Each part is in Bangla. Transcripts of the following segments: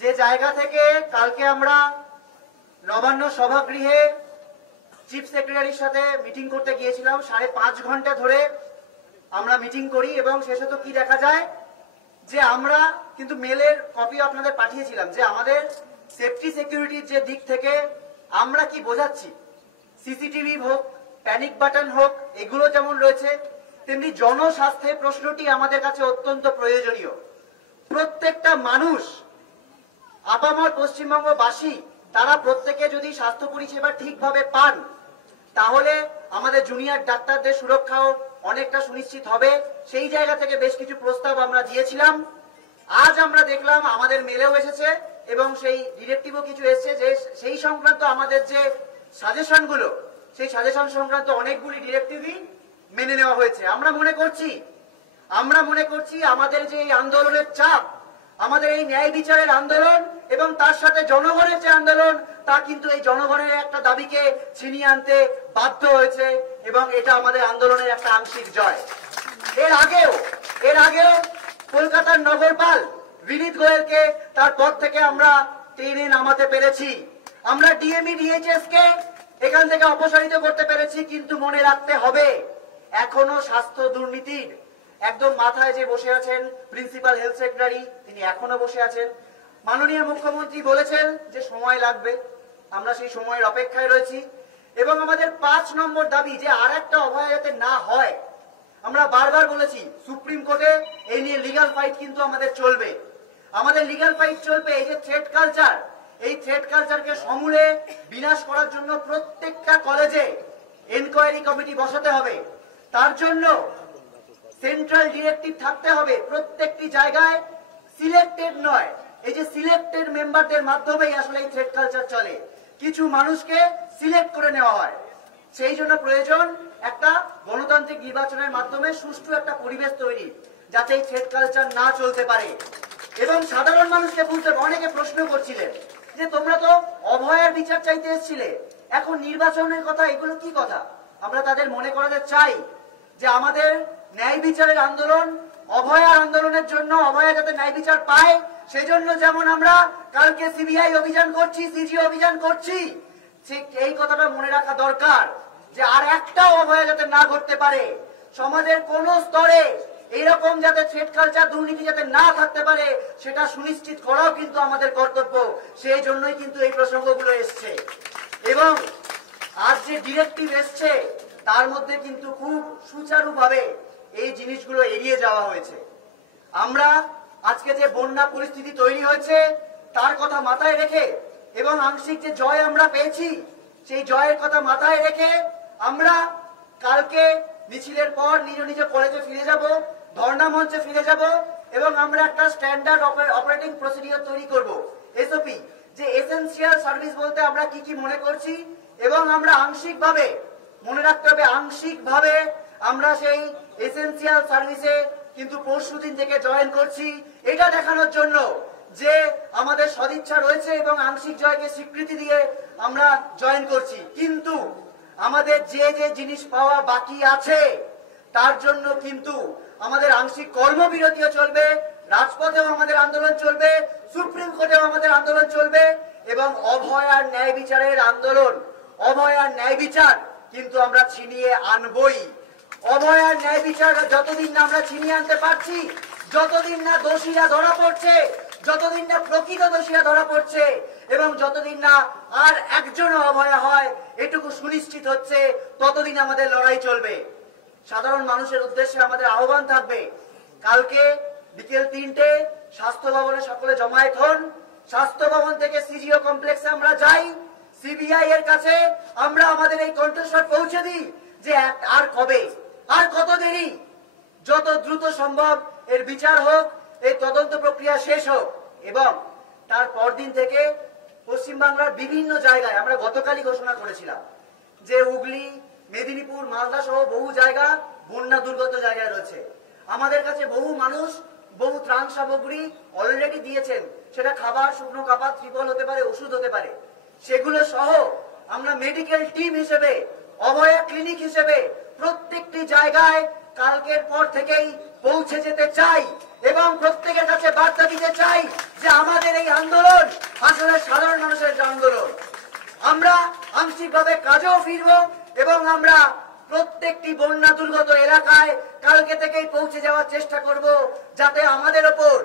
যে জায়গা থেকে কালকে আমরা নবান্ন সভাগৃহে চিফ সেক্রেটারির সাথে মিটিং করতে গিয়েছিলাম, 5.5 ঘন্টা ধরে আমরা মিটিং করি এবং শেষে তো কি দেখা যায় যে আমরা কিন্তু মেলের কপি আপনাদের পাঠিয়েছিলাম যে আমাদের সেফটি সিকিউরিটির যে দিক থেকে আমরা কি বোঝাচ্ছি, সিসিটিভি হোক, প্যানিক বাটন হোক, এগুলো যেমন রয়েছে তেমনি জনস্বাস্থ্যের প্রশ্নটি আমাদের কাছে অত্যন্ত প্রয়োজনীয়। প্রত্যেকটা মানুষ, আপামর পশ্চিমবঙ্গবাসী, তারা প্রত্যেকে যদি স্বাস্থ্য পরিষেবা ঠিকভাবে পান তাহলে আমাদের জুনিয়র ডাক্তারদের সুরক্ষাও অনেকটা সুনিশ্চিত হবে। সেই জায়গা থেকে বেশ কিছু প্রস্তাব আমরা দিয়েছিলাম। আজ আমরা দেখলাম আমাদের মেলেও এসেছে এবং সেই ডিরেক্টিভও কিছু এসেছে যে সেই সংক্রান্ত আমাদের যে সাজেশনগুলো, সেই সাজেশন সংক্রান্ত অনেকগুলি ডিরেক্টিভই মেনে নেওয়া হয়েছে। আমরা মনে করছি আমাদের যে এই আন্দোলনের চাপ, আমাদের এই ন্যায় বিচারের আন্দোলন এবং তার সাথে জনগণের যে আন্দোলন, তা কিন্তু এই জনগণের একটা দাবিকে ছিনিয়ে আনতে বাধ্য হয়েছে এবং এটা আমাদের আন্দোলনের একটা আংশিক জয়। এর আগেও কলকাতার নগরপাল বিনীত গোয়েলকে তার পদ থেকে আমরা টেনে নামাতে পেরেছি, আমরা ডিএমই ডিএইচএস কে এখান থেকে অপসারিত করতে পেরেছি। কিন্তু মনে রাখতে হবে, এখনো স্বাস্থ্য দুর্নীতির একদম মাথায় যে বসে আছেন প্রিন্সিপাল হেলথ সেক্রেটারি, তিনি এখনো বসে আছেন। মাননীয় মুখ্যমন্ত্রী বলেছেন যে সময় লাগবে, আমরা সেই সময়ের অপেক্ষায় রয়েছি এবং আমাদের 5 নম্বর দাবি যে আর একটা অভয়া যাতে না হয়। আমরা বারবার বলেছি সুপ্রিম কোর্টে এই নিয়ে লিগ্যাল ফাইট কিন্তু আমাদের চলবে, এই যে থ্রেট কালচার, এই থ্রেট কালচারকে সমূলে বিনাশ করার জন্য প্রত্যেকটা কলেজে এনকোয়ারি কমিটি বসাতে হবে, তার জন্য সেন্ট্রাল ডিরেক্টিভ থাকতে হবে। প্রত্যেকটি জায়গায় সিলেক্টেড নয়, এই যে সিলেক্টেড মেম্বারদের মাধ্যমেই আসলে এই থ্রেট কালচার চলে, কিছু মানুষকে সিলেক্ট করে নেওয়া হয়। সেই জন্য প্রয়োজন একটা গণতান্ত্রিক নির্বাচনের মাধ্যমে সুষ্ঠু একটা পরিবেশ তৈরি, যাতে এই থ্রেট কালচার না চলতে পারে। এবং সাধারণ মানুষকে বুঝতে, অনেকে প্রশ্ন করছিলেন যে তোমরা তো অভয়ার বিচার চাইতে এসেছিলে, এখন নির্বাচনের কথা, এগুলো কি কথা? আমরা তাদের মনে করাতে চাই যে আমাদের ন্যায় বিচারের আন্দোলন, অভয়ার আন্দোলনের জন্য, অভয়া যাতে ন্যায় বিচার পায় সেজন্য যেমন আমরা কালকে সিবিআই অভিযান করছি, সিজি অভিযান করছি, ঠিক এই কথাটা মনে রাখা দরকার যে আর একটাও অভয়া যাতে না ঘটতে পারে, সমাজের কোন স্তরে এইরকম যাতে থ্রেট কালচার, দুর্নীতি যাতে না থাকতে পারে সেটা সুনিশ্চিত করাও কিন্তু আমাদের কর্তব্য। সেই জন্যই কিন্তু এই প্রসঙ্গগুলো এসছে এবং আজ যে ডিরেক্টিভ এসছে তার মধ্যে কিন্তু খুব সুচারুভাবে এই জিনিসগুলো এড়িয়ে যাওয়া হয়েছে। আমরা আজকে যে বন্যা পরিস্থিতি তৈরি হয়েছে তার কথা মাথায় রেখে এবং আংশিক যে জয় আমরা পেয়েছি সেই জয়ের কথা মাথায় রেখে আমরা কালকে মিছিলের পর নিজ নিজ কলেজে ফিরে যাব, ধর্ণা মঞ্চে ফিরে যাব এবং আমরা একটা স্ট্যান্ডার্ড অপারেটিং প্রসিডিওর তৈরি করব, এসওপি, যে এসেনশিয়াল সার্ভিস বলতে আমরা কি কি মনে করছি এবং আমরা আংশিকভাবে, মনে রাখতে হবে আংশিকভাবে আমরা সেই এসেনশিয়াল সার্ভিসে কিন্তু পরশুদিন থেকে জয়েন করছি, এটা দেখানোর জন্য যে আমাদের সদিচ্ছা রয়েছে এবং আংশিক জয়কে স্বীকৃতি দিয়ে আমরা জয়েন করছি। কিন্তু আমাদের যে যে জিনিস পাওয়া বাকি আছে তার জন্য কিন্তু আমাদের আংশিক কর্মবিরতিও চলবে, রাজপথেও আমাদের আন্দোলন চলবে, সুপ্রিম কোর্টেও আমাদের আন্দোলন চলবে এবং অভয়ার ন্যায় বিচারের আন্দোলন, অভয়ার ন্যায় বিচার কিন্তু আমরা ছিনিয়ে আনবই। অভয়ার ন্যায় বিচার যতদিন না আমরা ছিনিয়ে আনতে পারছি, যতদিন না দোষীরা ধরা পড়ছে, যতদিন না প্রকৃত দোষীরা ধরা পড়ছে এবং যতদিন না আর একজনও অভয়া হয় এটুকু সুনিশ্চিত হচ্ছে, ততদিন আমাদের লড়াই চলবে। সাধারণ মানুষের উদ্দেশ্যে আমাদের আহ্বান থাকবে, কালকে বিকেল 3টে স্বাস্থ্য ভবনে সকলে জমায়েত হন, স্বাস্থ্য ভবন থেকে সিজিও কমপ্লেক্সে আমরা যাই, সিবিআই এর কাছে আমরা আমাদের এই কণ্ঠস্বর পৌঁছে দিই যে আর কবে, আর কত দেরি, যত দ্রুত সম্ভব এর বিচার হোক, এই তদন্ত প্রক্রিয়া শেষ হোক এবং তার পরদিন থেকে পশ্চিমবাংলার বিভিন্ন জায়গায় আমরা গতকালই ঘোষণা করেছিলাম যে হুগলি, মেদিনীপুর, মালদা সহ বহু জায়গা বন্যা দুর্গত জায়গায় রয়েছে। আমাদের কাছে বহু মানুষ বহু ত্রাণ সামগ্রী অলরেডি দিয়েছেন, সেটা খাবার, শুকনো কাপড়, ত্রিপল হতে পারে, ওষুধ হতে পারে, সেগুলো সহ আমরা মেডিকেল টিম হিসেবে, অভয়া ক্লিনিক হিসেবে প্রত্যেকটি জায়গায় কালকের পর থেকেই পৌঁছে যেতে চাই এবং প্রত্যেকের কাছে বার্তা দিতে চাই যে আমাদের এই আন্দোলন আসলে সাধারণ মানুষের আন্দোলন। আমরা আংশিকভাবে কাজেও ফিরবো এবং আমরা প্রত্যেকটি বন্যা দুর্গত এলাকায় কালকে থেকেই পৌঁছে যাওয়ার চেষ্টা করব, যাতে আমাদের ওপর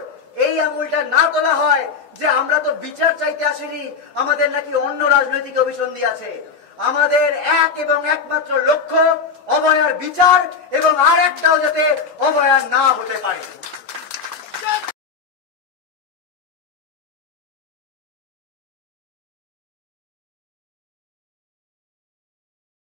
এই আঙুলটা না তোলা হয় যে আমরা তো বিচার চাইতে আসিনি, আমাদের নাকি অন্য রাজনৈতিক অভিসন্ধি আছে। আমাদের এক এবং একমাত্র লক্ষ্য অভয়ার বিচার, এবং আর একটাও যাতে অভয়ার না হতে পারে।